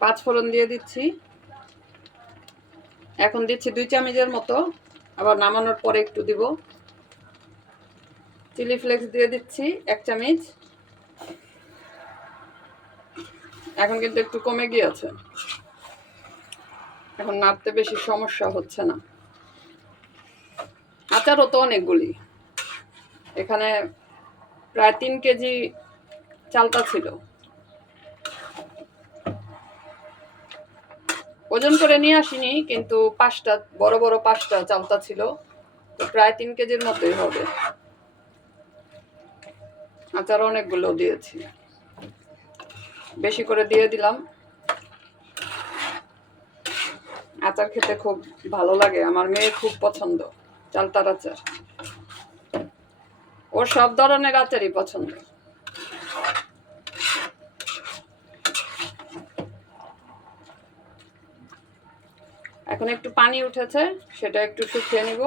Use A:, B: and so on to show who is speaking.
A: পাঁচ ফোড়ন দিয়ে দিচ্ছি। এখন দিচ্ছি দুই চামচের মতো। আবার নামানোর পরে একটু দিব। চিলি ফ্লেক্স দিয়ে দিচ্ছি এক চামচ। এখন কিন্তু একটু কমে গিয়েছে। এখন নাড়তে বেশি সমস্যা হচ্ছে না। আচারও তো অনেকগুলি। এখানে প্রায় তিন কেজি চালটা ছিল। ওজন করে নিয়ে আসিনি, কিন্তু পাঁচটা, বড় বড় পাঁচটা চালতা ছিল। তো প্রায় তিন কেজির মতোই হবে। আচার অনেকগুলো দিয়েছি। বেশি করে দিয়ে দিলাম। আচার খেতে খুব ভালো লাগে। আমার মেয়ে খুব পছন্দ, চালতার আচার। ওর সব ধরনের আচারই পছন্দ। এখন একটু পানি উঠেছে সেটা একটু শুকিয়ে নিব।